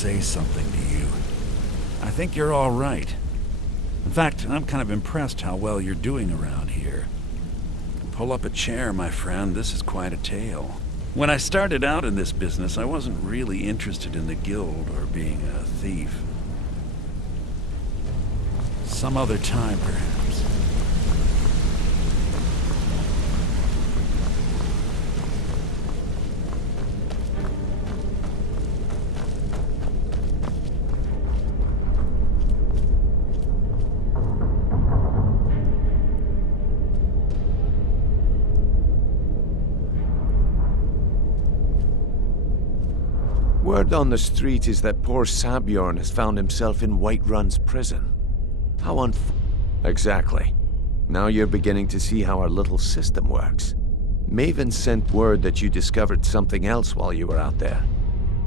say something to you. I think you're all right. In fact, I'm kind of impressed how well you're doing around here. Pull up a chair, my friend. This is quite a tale. When I started out in this business, I wasn't really interested in the guild or being a thief. Some other time, perhaps. Word on the street is that poor Sabjorn has found himself in Whiterun's prison. How Exactly. Now you're beginning to see how our little system works. Maven sent word that you discovered something else while you were out there.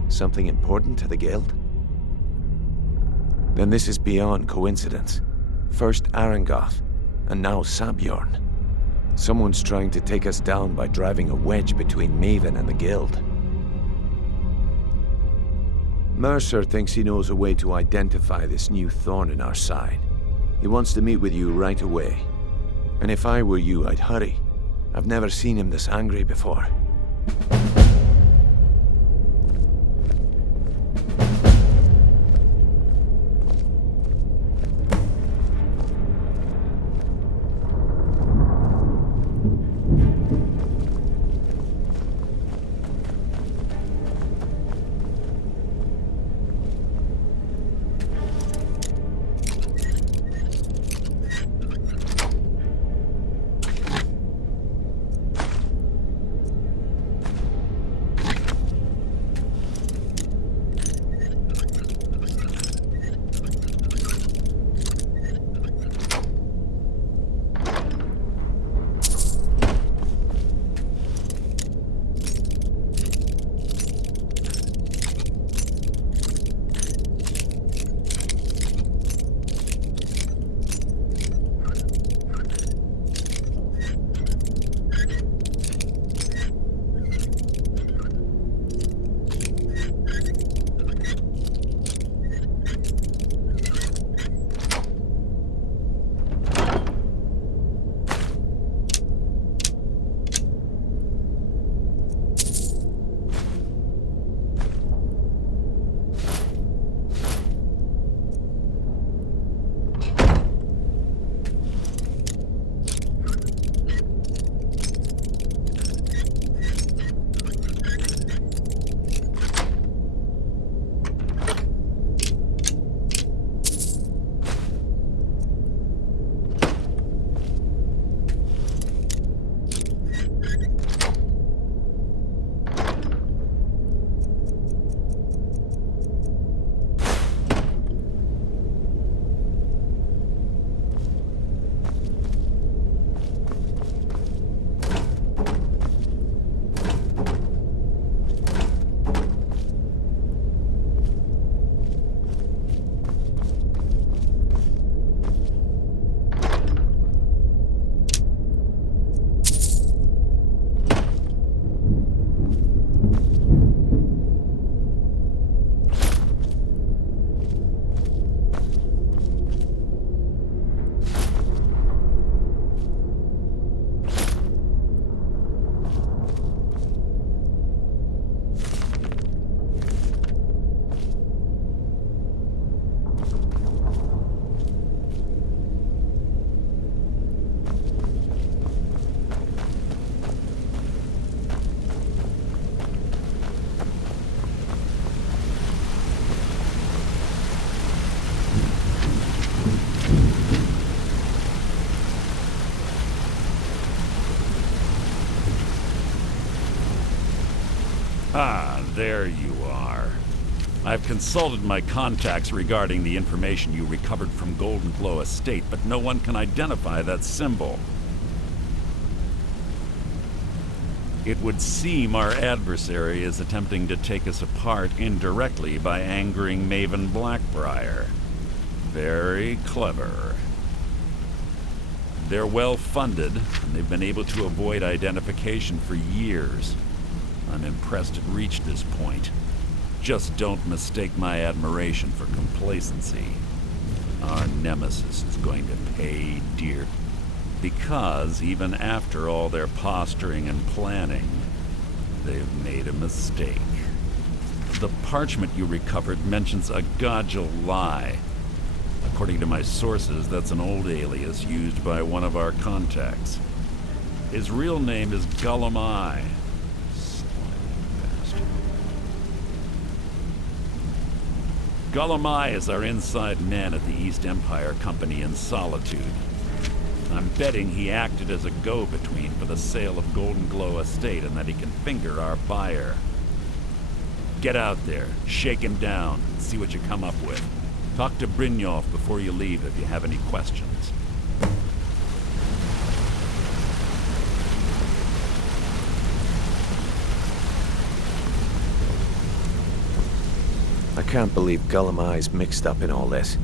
Something important to the guild? Then this is beyond coincidence. First Arangoth, and now Sabjorn. Someone's trying to take us down by driving a wedge between Maven and the guild. Mercer thinks he knows a way to identify this new thorn in our side. He wants to meet with you right away. And if I were you, I'd hurry. I've never seen him this angry before. Ah, there you are. I've consulted my contacts regarding the information you recovered from Golden Glow Estate, but no one can identify that symbol. It would seem our adversary is attempting to take us apart indirectly by angering Maven Blackbriar. Very clever. They're well-funded, and they've been able to avoid identification for years. I'm impressed it reached this point. Just don't mistake my admiration for complacency. Our nemesis is going to pay dear. Because even after all their posturing and planning, they've made a mistake. The parchment you recovered mentions a Godjal lie. According to my sources, that's an old alias used by one of our contacts. His real name is Gulum-Ei. Gulum-Ei is our inside man at the East Empire Company in Solitude. I'm betting he acted as a go-between for the sale of Golden Glow Estate and that he can finger our buyer. Get out there, shake him down, and see what you come up with. Talk to Brynjolf before you leave if you have any questions. I can't believe Gulum-Ei's mixed up in all this.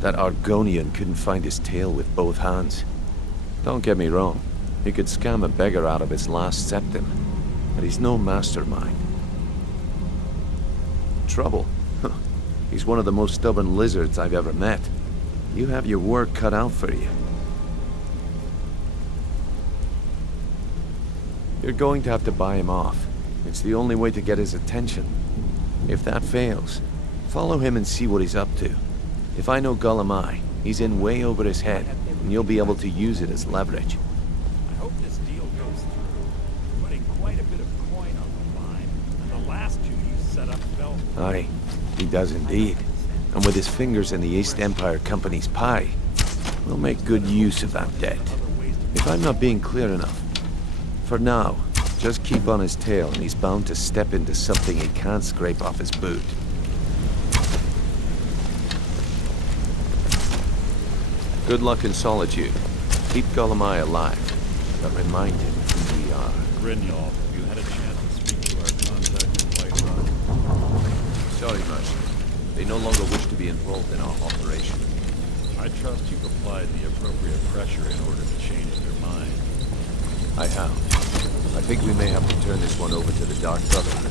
That Argonian couldn't find his tail with both hands. Don't get me wrong, he could scam a beggar out of his last septim, but he's no mastermind. Trouble? Huh. He's one of the most stubborn lizards I've ever met. You have your work cut out for you. You're going to have to buy him off. It's the only way to get his attention. If that fails, follow him and see what he's up to. If I know Gulum-Ei, he's in way over his head, and you'll be able to use it as leverage. I hope this deal goes through. Putting quite a bit of coin on the line, and the last two you set up fell. Aye, he does indeed. And with his fingers in the East Empire Company's pie, we'll make good use of that debt. If I'm not being clear enough, for now, just keep on his tail and he's bound to step into something he can't scrape off his boot. Good luck in Solitude. Keep Gulum-Ei alive, but remind him who we are. Brynjolf, have you had a chance to speak to our contact in Whiterun? Sorry, Mercer. They no longer wish to be involved in our operation. I trust you've applied the appropriate pressure in order to change their mind. I have. I think we may have to turn this one over to the Dark Brotherhood.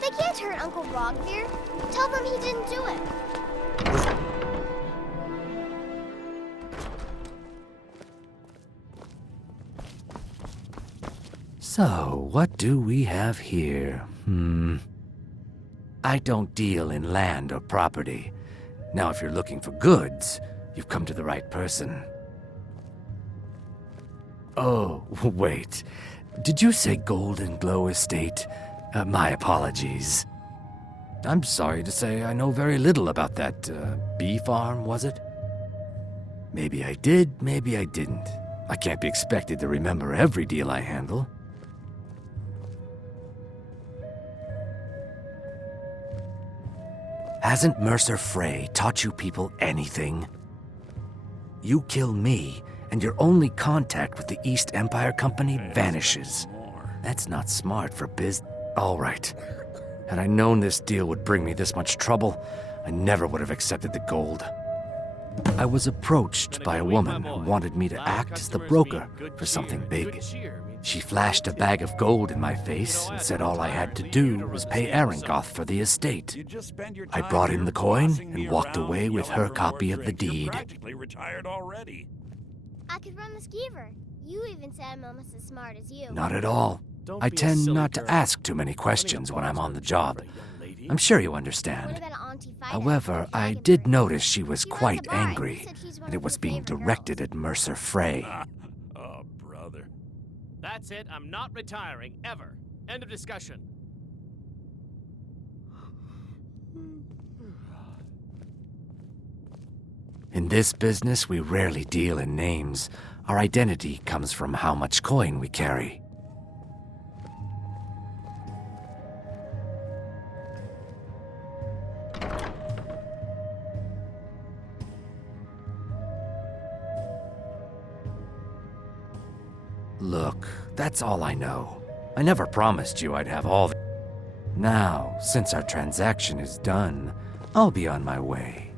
They can't hurt Uncle Rogvir. Tell them he didn't do it. So, what do we have here? I don't deal in land or property. Now, if you're looking for goods, you've come to the right person. Oh, wait. Did you say Golden Glow Estate? My apologies. I'm sorry to say I know very little about that, bee farm, was it? Maybe I did, maybe I didn't. I can't be expected to remember every deal I handle. Hasn't Mercer Frey taught you people anything? You kill me, and your only contact with the East Empire Company vanishes. That's not smart for biz... All right. Had I known this deal would bring me this much trouble, I never would have accepted the gold. I was approached by a woman who wanted me to act as the broker for something big. She flashed a bag of gold in my face and said all I had to do was pay Arangoth for the estate. I brought in the coin and walked away with her copy of the deed. I could run the skeever. You even said I'm almost as smart as you. Not at all. I tend not to ask too many questions when I'm on the job. I'm sure you What understand. about Auntie Vida? However, The I dragon did person? notice she was She runs quite a bar, and he angry, said she's one and of it was his being favorite directed girls. at Mercer Frey. Oh, brother. That's it. I'm not retiring, ever. End of discussion. In this business, we rarely deal in names. Our identity comes from how much coin we carry. Look, that's all I know. I never promised you I'd have all the... Now, since our transaction is done, I'll be on my way.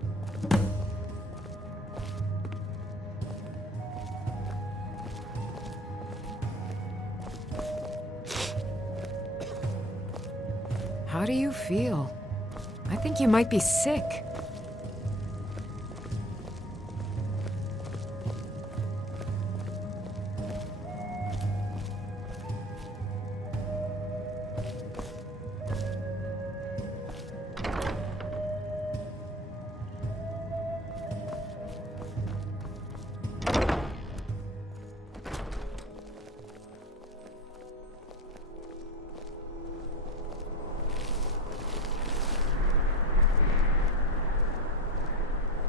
How do you feel? I think you might be sick.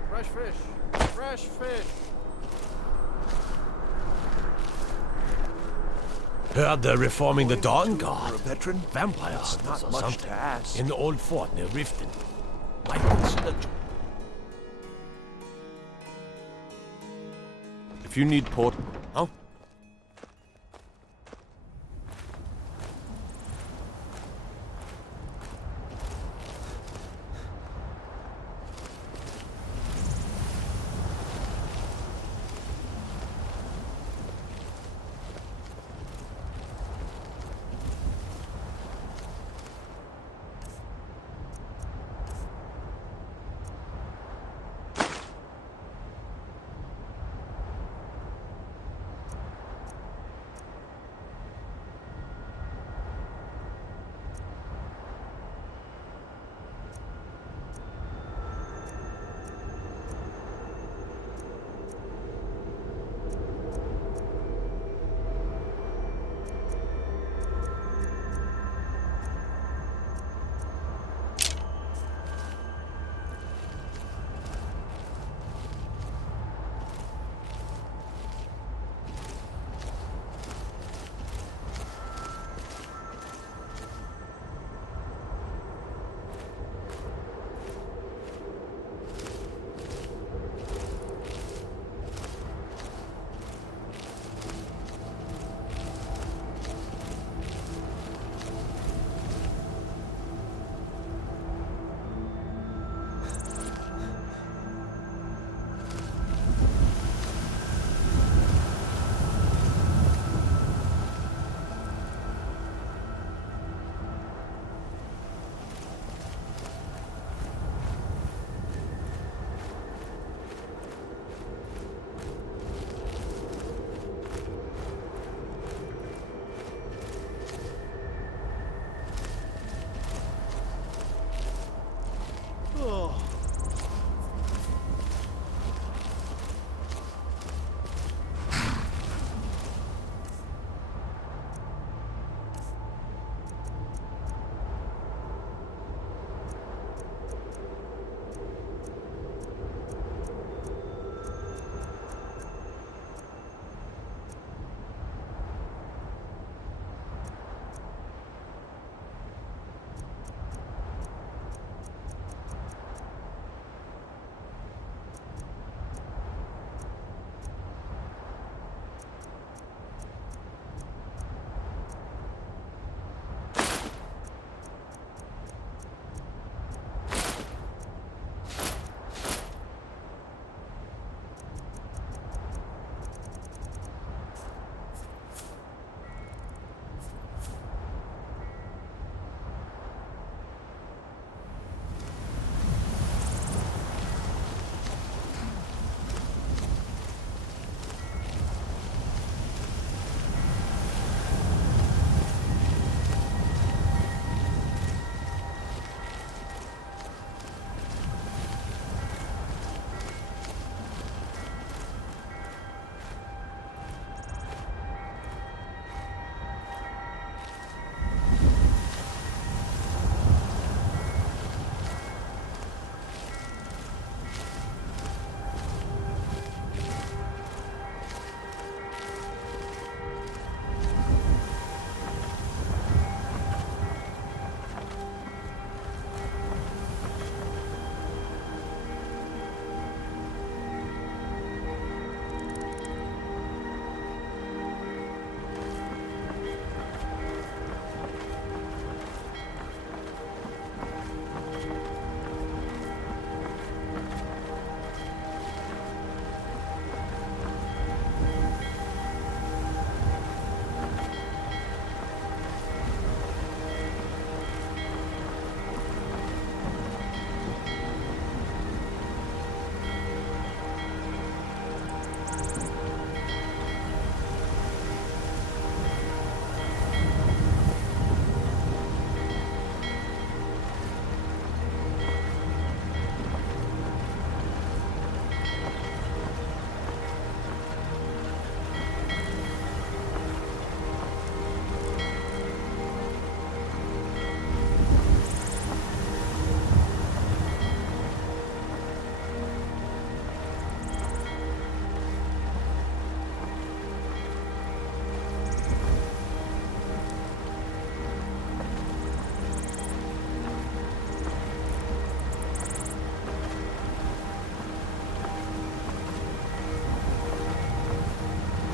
Fresh fish. Fresh fish. Heard they're reforming the Dawn For a Guard. veteran? Vampire That's hunters not or much something. to ask. In the old fort near Riften. Might consider... If you need port... Huh?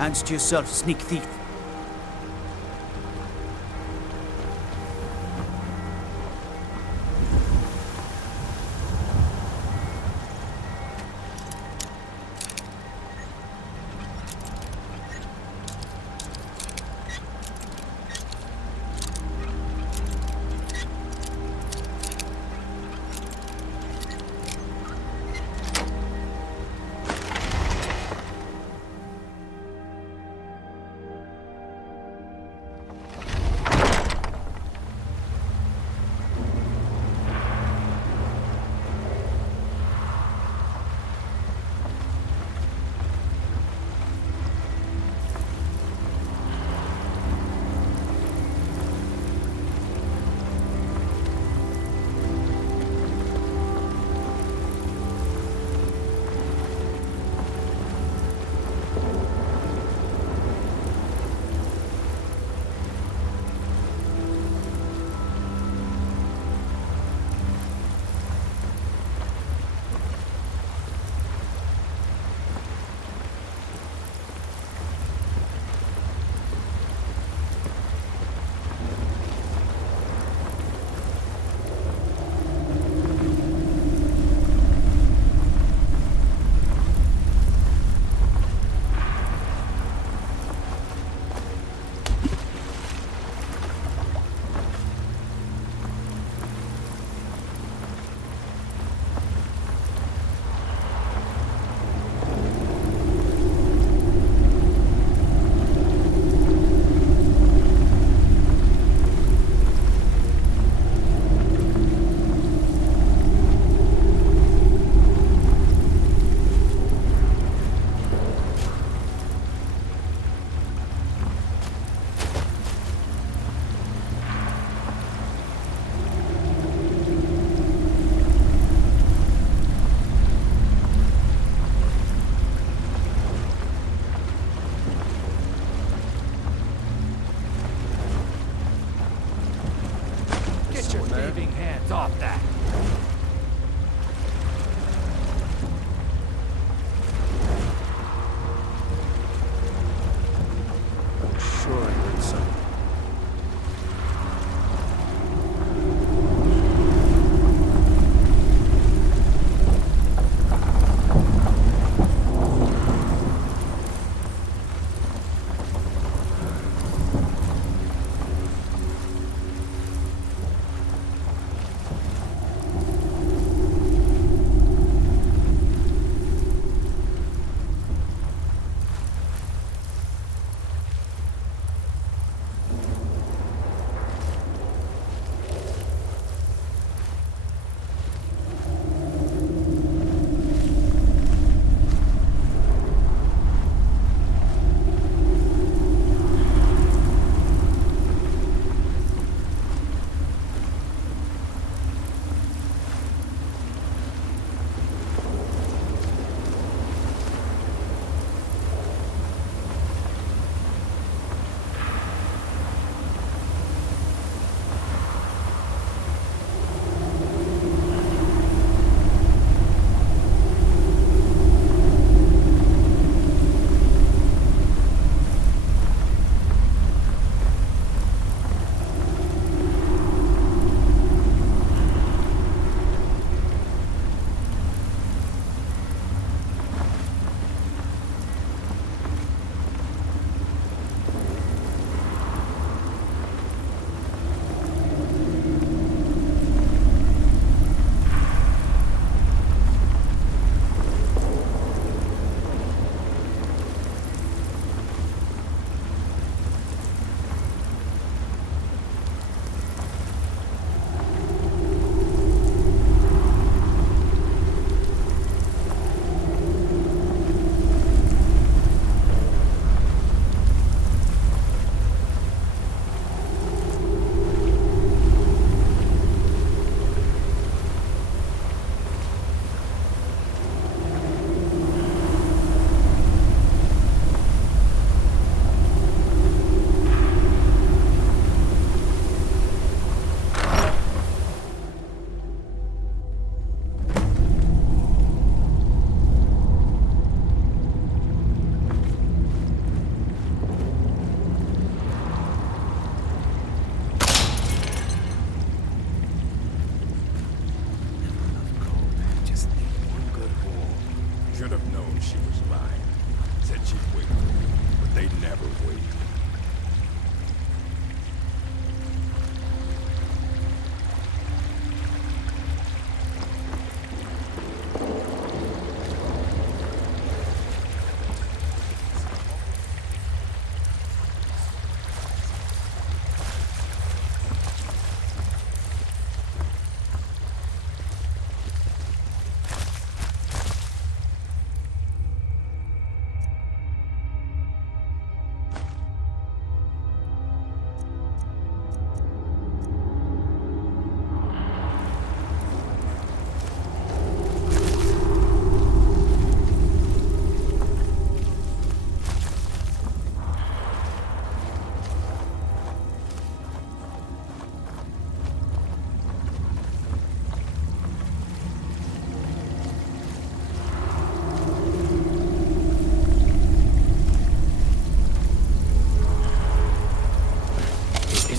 Hands to yourself, sneak thief. Stop that! I'm sure I heard something.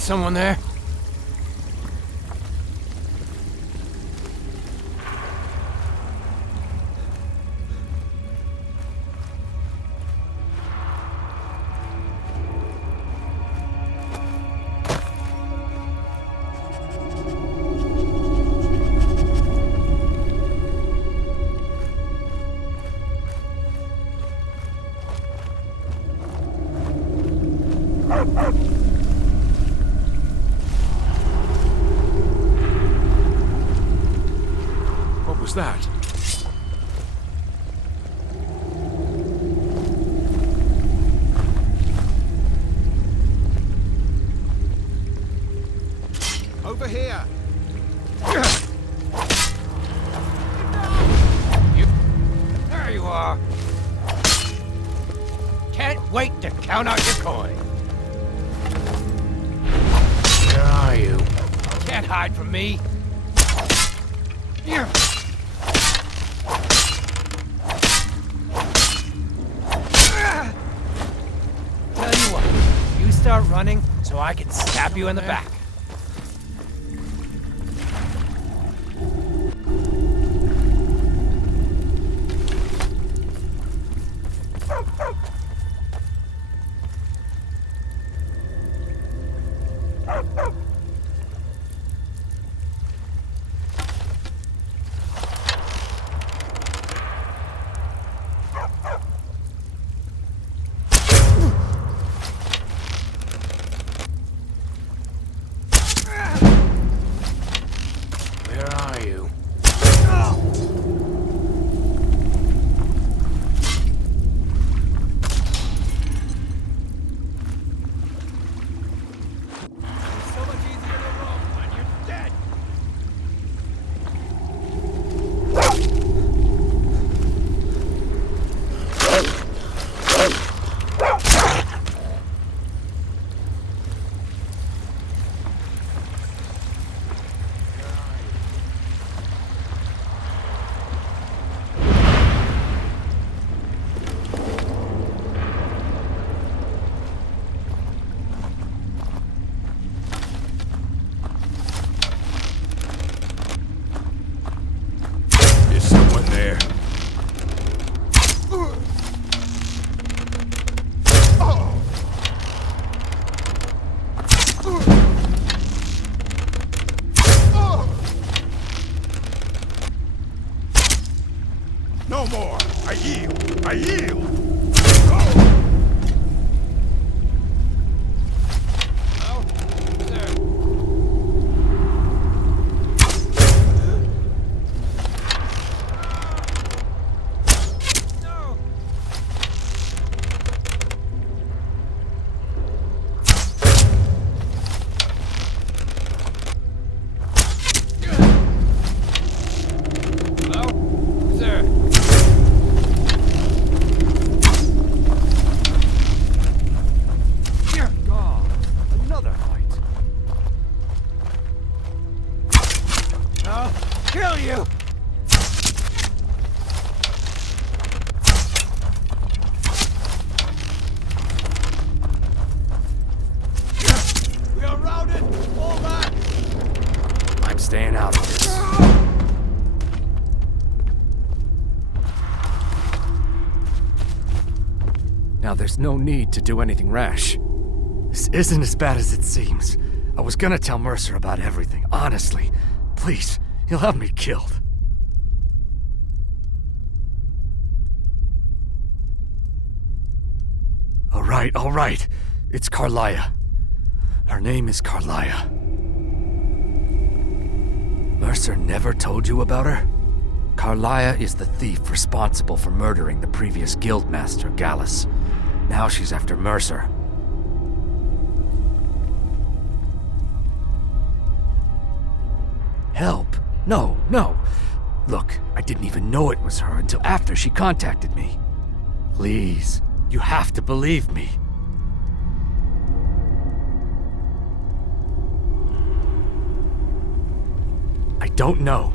someone there? What was that? Over here! There you are! Can't wait to count out your coin! Where are you? Can't hide from me! Here! Tell you what, you start running so I can stab you in the back. Where are you? It's so much easier to roam when you're dead. There's someone there. No more! I yield! I yield! Hello? Who's there? No! Hello? Who's there? Dear God! Another fight! I'll kill you! We are routed! Fall back! I'm staying out of this. Now, there's no need to do anything rash. This isn't as bad as it seems. I was gonna tell Mercer about everything, honestly. Please, he'll have me killed. All right. It's Carlia. Her name is Carlia. Mercer never told you about her? Carlia is the thief responsible for murdering the previous guildmaster, Gallus. Now she's after Mercer. Help? No. Look, I didn't even know it was her until after she contacted me. Please, you have to believe me. I don't know.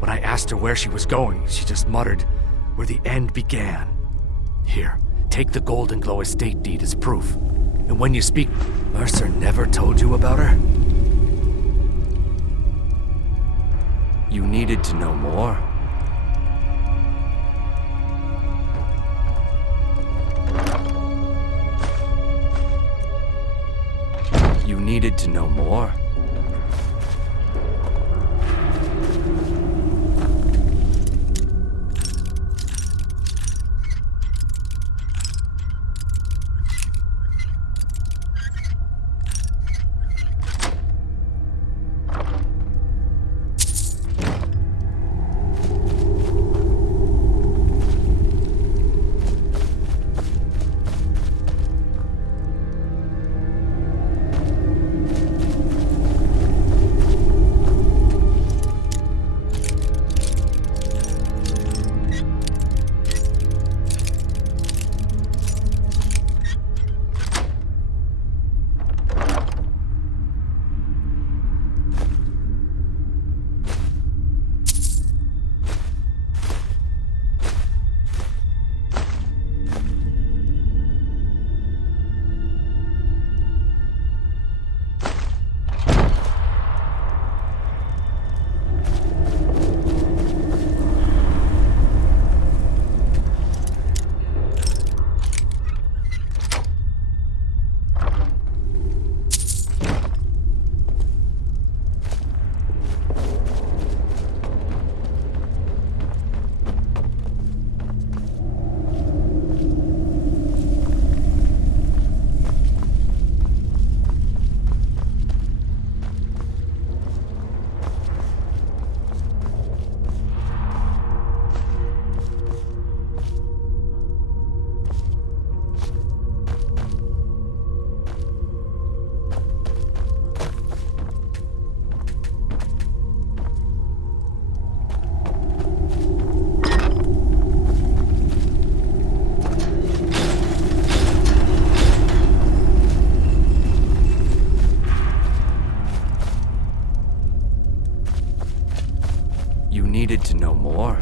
When I asked her where she was going, she just muttered, "Where the end began." Here, take the Golden Glow estate deed as proof. And when you speak, Mercer never told you about her? You needed to know more? You needed to know more? You needed to know more?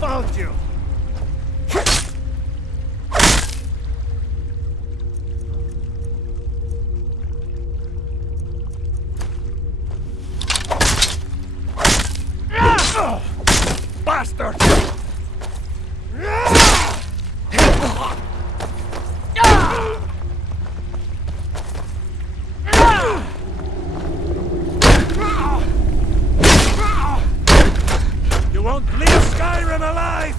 Found you! Bastard! You won't leave Skyrim alive!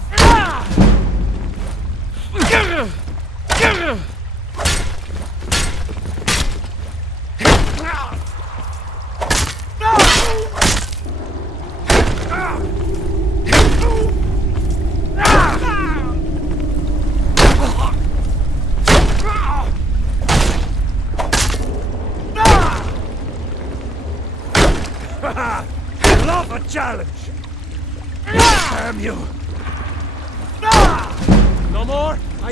Love a challenge! Damn you! No more? I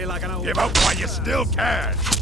Give up while you still can.